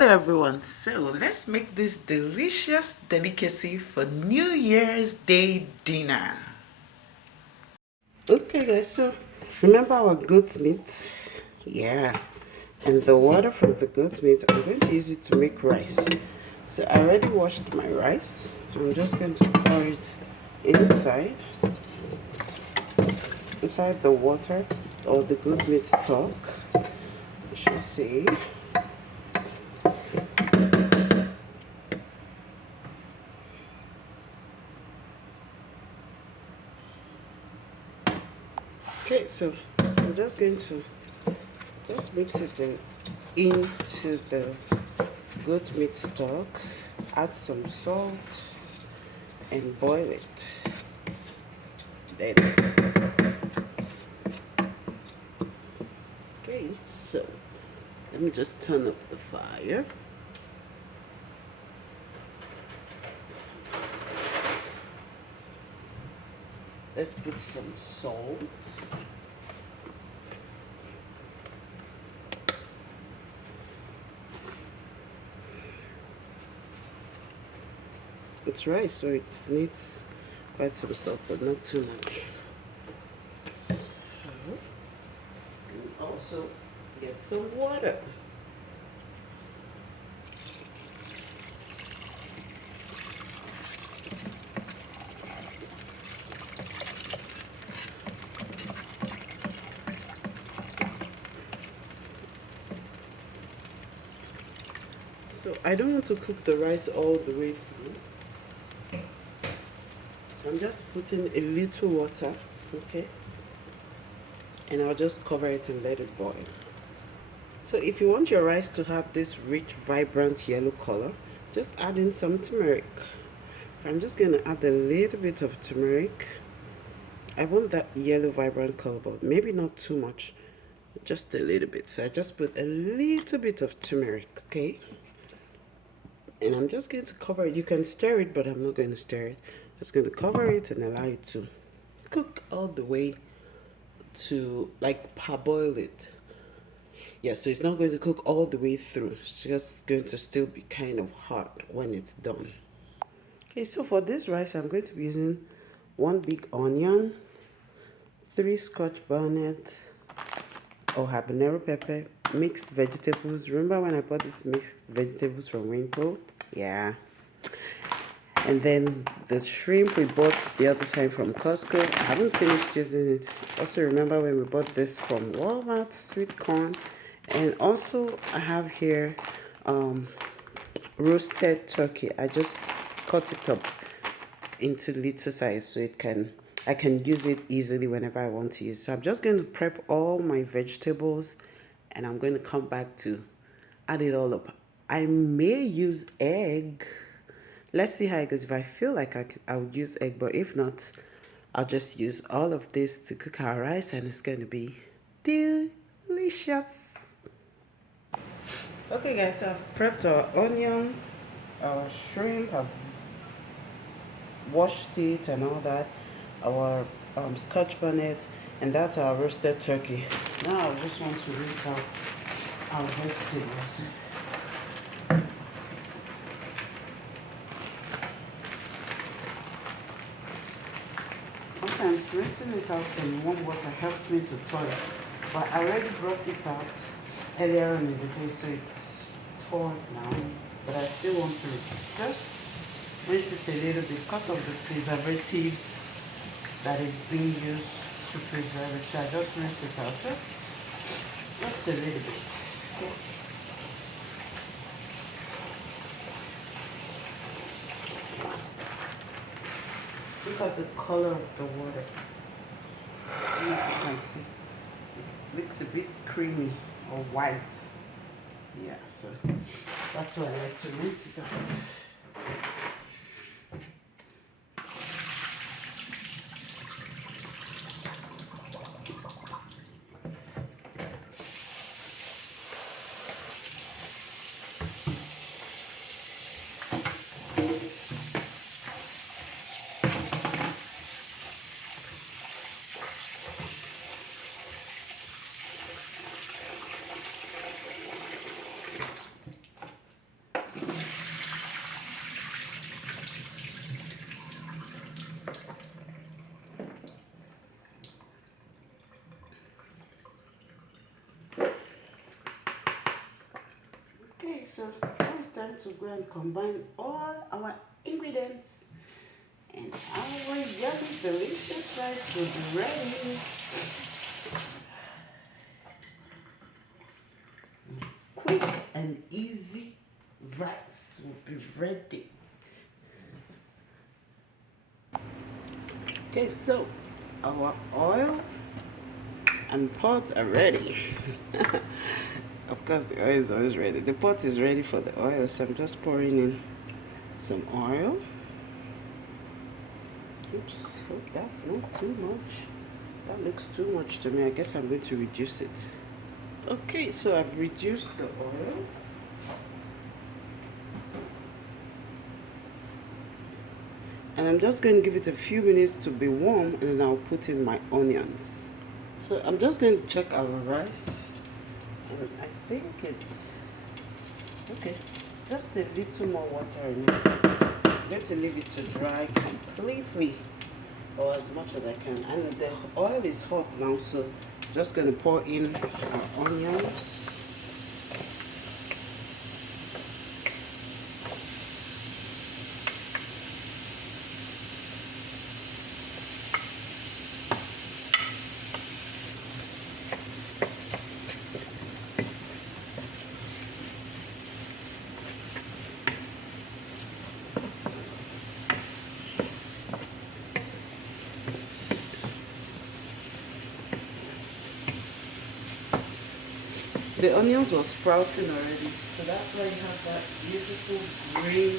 Hello everyone, so let's make this delicious delicacy for New Year's Day dinner. Okay, guys, so remember our goat meat? Yeah, and the water from the goat meat, I'm going to use it to make rice. So I already washed my rice. I'm just going to pour it inside, inside the water or the goat meat stock. You should see. Okay, so I'm just going to just mix it into the goat meat stock, add some salt, and boil it. Then, okay, so let me just turn up the fire. Let's put some salt. It's rice, so it needs quite some salt, but not too much. And also get some water. So I don't want to cook the rice all the way through. So I'm just putting a little water, okay? And I'll just cover it and let it boil. So if you want your rice to have this rich, vibrant yellow color, just add in some turmeric. I'm just going to add a little bit of turmeric. I want that yellow, vibrant color, but maybe not too much, just a little bit. So I just put a little bit of turmeric, okay? And I'm just going to cover it. You can stir it, but I'm not going to stir it. Just going to cover it and allow it to cook all the way to like parboil it. Yeah, so it's not going to cook all the way through. It's just going to still be kind of hot when it's done. Okay, so for this rice, I'm going to be using one big onion, three scotch bonnet or habanero pepper, mixed vegetables. Remember when I bought these mixed vegetables from Winkle? Yeah. And then the shrimp we bought the other time from Costco. I haven't finished using it. Also remember when we bought this from Walmart, sweet corn. And also I have here roasted turkey. I just cut it up into little size so I can use it easily whenever I want to use. So I'm just going to prep all my vegetables and I'm going to come back to add it all up. I may use egg. Let's see how it goes. If I feel like I'll use egg, but if not, I'll just use all of this to cook our rice and it's going to be delicious. Okay guys, so I've prepped our onions, our shrimp, I've washed it and all that, our scotch bonnet, and that's our roasted turkey. Now I just want to rinse out our vegetables. Sometimes rinsing it out in warm water helps me to thaw it, but I already brought it out earlier on in the day, so it's thawed now. But I still want to just rinse it a little bit because of the preservatives that is being used to preserve it. So I just rinse it out just a little bit. Okay. Look at the color of the water. I don't know if you can see. It looks a bit creamy or white. Yeah, so that's why I like to rinse it out. Okay, so now it's time to go and combine all our ingredients, and our yummy delicious rice will be ready. Quick and easy rice will be ready. Okay, so our oil and pot are ready. Of course, the oil is always ready. The pot is ready for the oil, so I'm just pouring in some oil. Oops, hope that's not too much. That looks too much to me. I guess I'm going to reduce it. Okay, so I've reduced the oil. And I'm just going to give it a few minutes to be warm, and then I'll put in my onions. So I'm just going to check our rice. And I think it's okay. Just a little more water in it. I'm going to leave it to dry completely, or as much as I can. And the oil is hot now, so I'm just going to pour in our onions. The onions were sprouting already, so that's why you have that beautiful green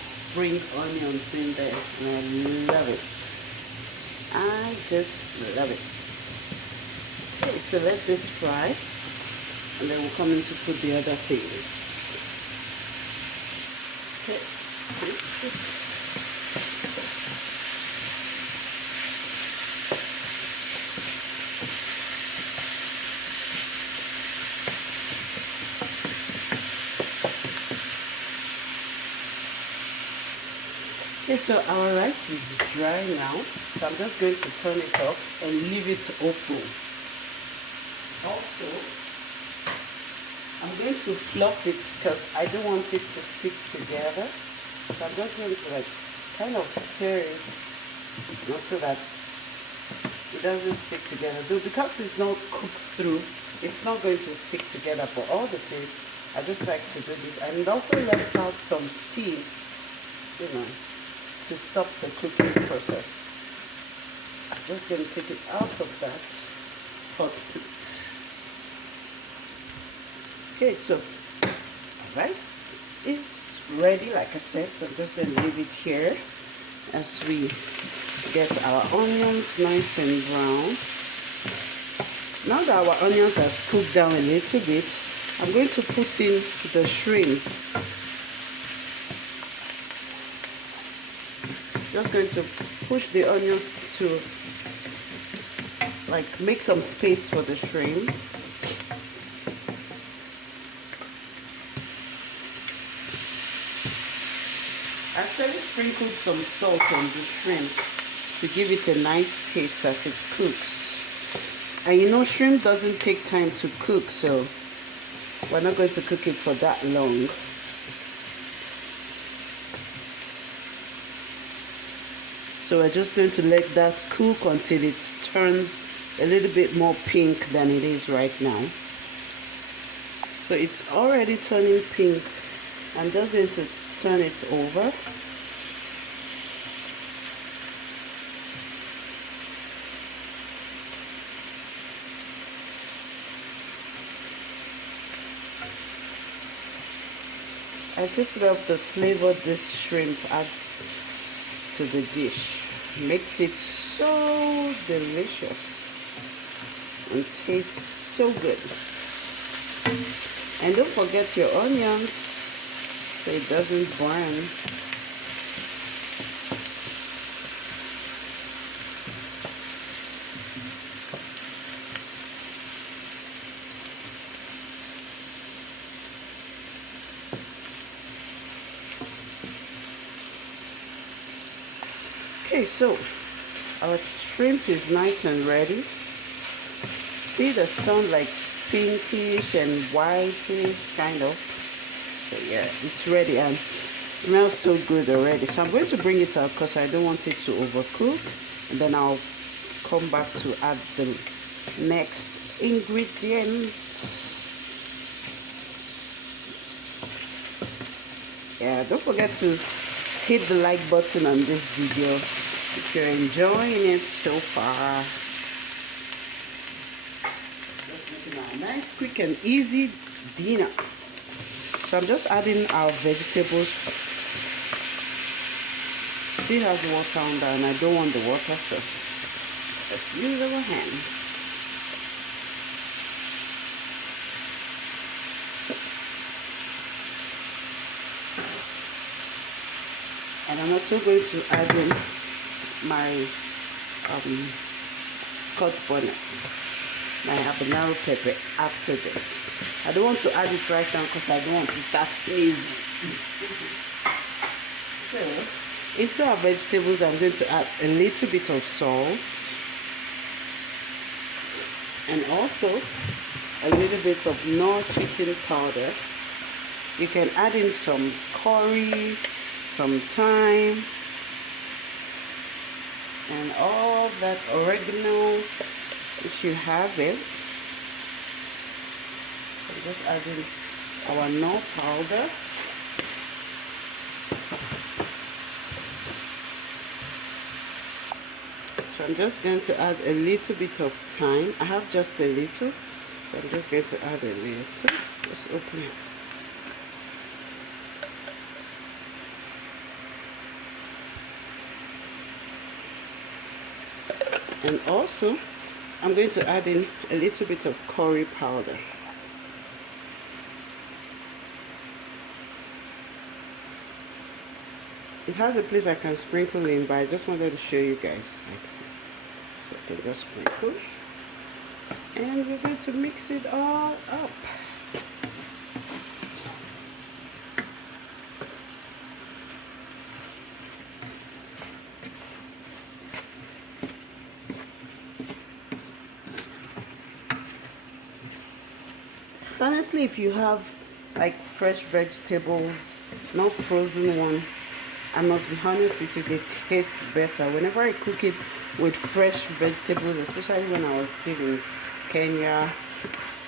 spring onions in there, and I love it. I just love it. Okay, so let this fry, and then we'll come in to put the other things. Okay, switch this. Okay, so our rice is dry now, so I'm just going to turn it off and leave it open. Also, I'm going to fluff it because I don't want it to stick together. So I'm just going to like kind of stir it, so that it doesn't stick together. Though because it's not cooked through, it's not going to stick together. But all the same, I just like to do this, and it also lets out some steam, to stop the cooking process. I'm just going to take it out of that hot plate. Okay, so rice is ready, like I said, so I'm just going to leave it here as we get our onions nice and brown. Now that our onions are cooked down a little bit, I'm going to put in the shrimp. Just going to push the onions to like make some space for the shrimp. I actually sprinkled some salt on the shrimp to give it a nice taste as it cooks. And shrimp doesn't take time to cook, so we're not going to cook it for that long. So we're just going to let that cook until it turns a little bit more pink than it is right now. So it's already turning pink. I'm just going to turn it over. I just love the flavor this shrimp adds to the dish. Makes it so delicious and tastes so good. And don't forget your onions so it doesn't burn. Okay, so our shrimp is nice and ready. See, the stone like pinkish and whitish kind of. So yeah, it's ready and it smells so good already. So I'm going to bring it out because I don't want it to overcook, and then I'll come back to add the next ingredient. Yeah, don't forget to hit the like button on this video if you're enjoying it so far. Just making a nice, quick and easy dinner. So I'm just adding our vegetables. Still has water on there and I don't want the water, so let's use our hand. And I'm also going to add in my scotch bonnet, my habanero pepper after this. I don't want to add it right now because I don't want to start sneezing. So, into our vegetables, I'm going to add a little bit of salt and also a little bit of Knorr chicken powder. You can add in some curry, some thyme, and all that oregano if you have it. I'm just adding our Knorr powder. So I'm just going to add a little bit of thyme. I have just a little, so I'm just going to add a little. Let's open it. And also, I'm going to add in a little bit of curry powder. It has a place I can sprinkle in, but I just wanted to show you guys. So I can just sprinkle. And we're going to mix it all up. Honestly, if you have like fresh vegetables, not frozen one, I must be honest with you, they taste better. Whenever I cook it with fresh vegetables, especially when I was still in Kenya,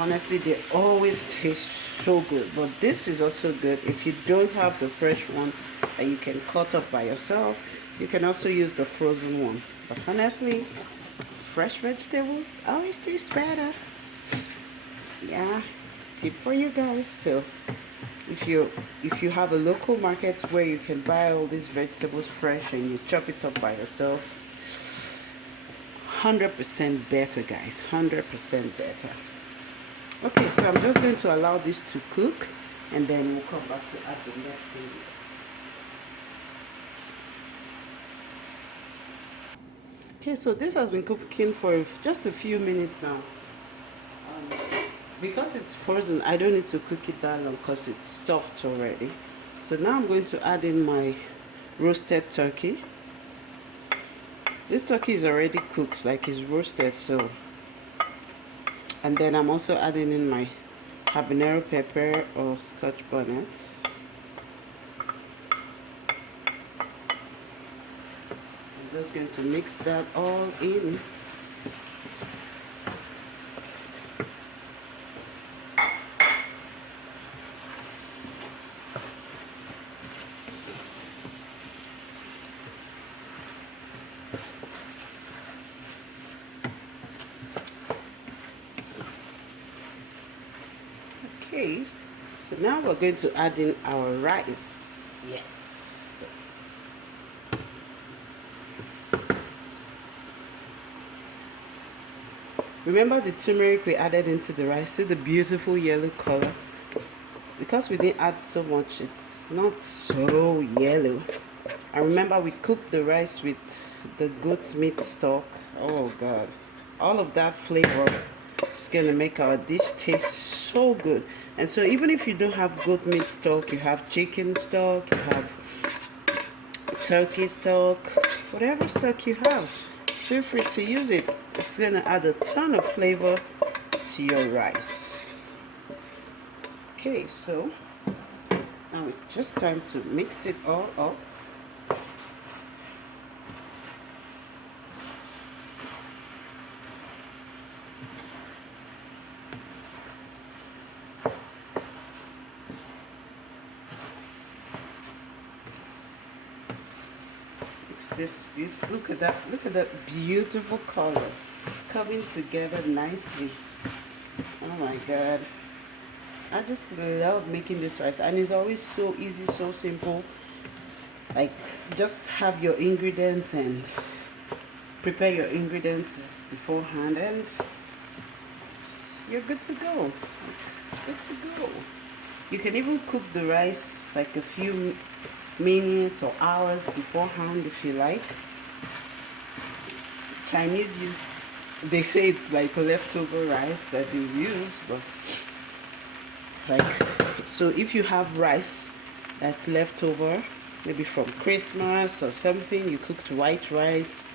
honestly, they always taste so good. But this is also good if you don't have the fresh one that you can cut up by yourself. You can also use the frozen one. But honestly, fresh vegetables always taste better. Yeah, tip for you guys. So if you have a local market where you can buy all these vegetables fresh and you chop it up by yourself, 100% better, guys, 100% better. Okay, so I'm just going to allow this to cook and then we'll come back to add the next thing. Okay, so this has been cooking for just a few minutes now. Because it's frozen, I don't need to cook it that long because it's soft already. So now I'm going to add in my roasted turkey. This turkey is already cooked, like it's roasted, so. And then I'm also adding in my habanero pepper or scotch bonnet. I'm just going to mix that all in. Okay, so now we're going to add in our rice. Yes. Remember the turmeric we added into the rice? See the beautiful yellow color? Because we didn't add so much, it's not so yellow. And remember we cooked the rice with the goat's meat stock. Oh God, all of that flavor is gonna make our dish taste so good. And so even if you don't have goat meat stock, you have chicken stock, you have turkey stock, whatever stock you have, feel free to use it. It's gonna add a ton of flavor to your rice. Okay, so it's just time to mix it all up. This beautiful, look at that beautiful color coming together nicely. Oh my god, I just love making this rice, and it's always so easy, so simple. Like, just have your ingredients and prepare your ingredients beforehand, and you're good to go. Good to go. You can even cook the rice like a few minutes or hours beforehand if you like. Chinese use, they say it's like leftover rice that they use, but like, so if you have rice that's leftover, maybe from Christmas or something, you cooked white rice,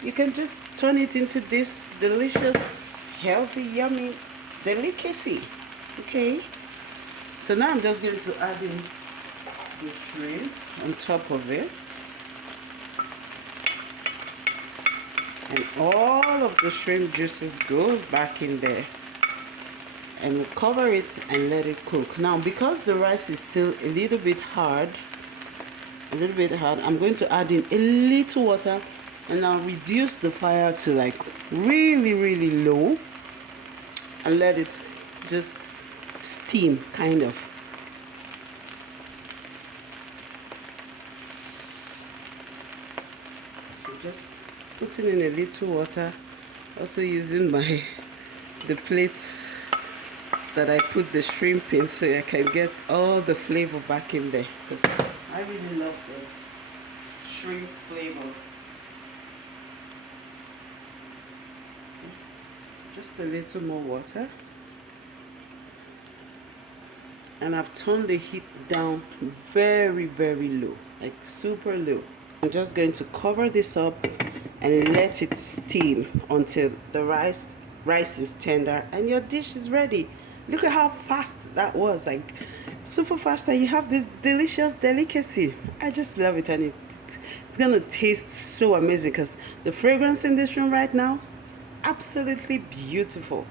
you can just turn it into this delicious, healthy, yummy delicacy. Okay, so now I'm just going to add in the shrimp on top of it, and all of the shrimp juices goes back in there, and we'll cover it and let it cook. Now, because the rice is still a little bit hard, I'm going to add in a little water, and I'll reduce the fire to like really low and let it just steam, kind of. So just putting in a little water, also using the plate that I put the shrimp in, so I can get all the flavor back in there, because I really love the shrimp flavor. Just a little more water, and I've turned the heat down very low, like super low. I'm just going to cover this up and let it steam until the rice is tender and your dish is ready. Look at how fast that was, like super fast, and you have this delicious delicacy. I just love it, and it's gonna taste so amazing because the fragrance in this room right now is absolutely beautiful.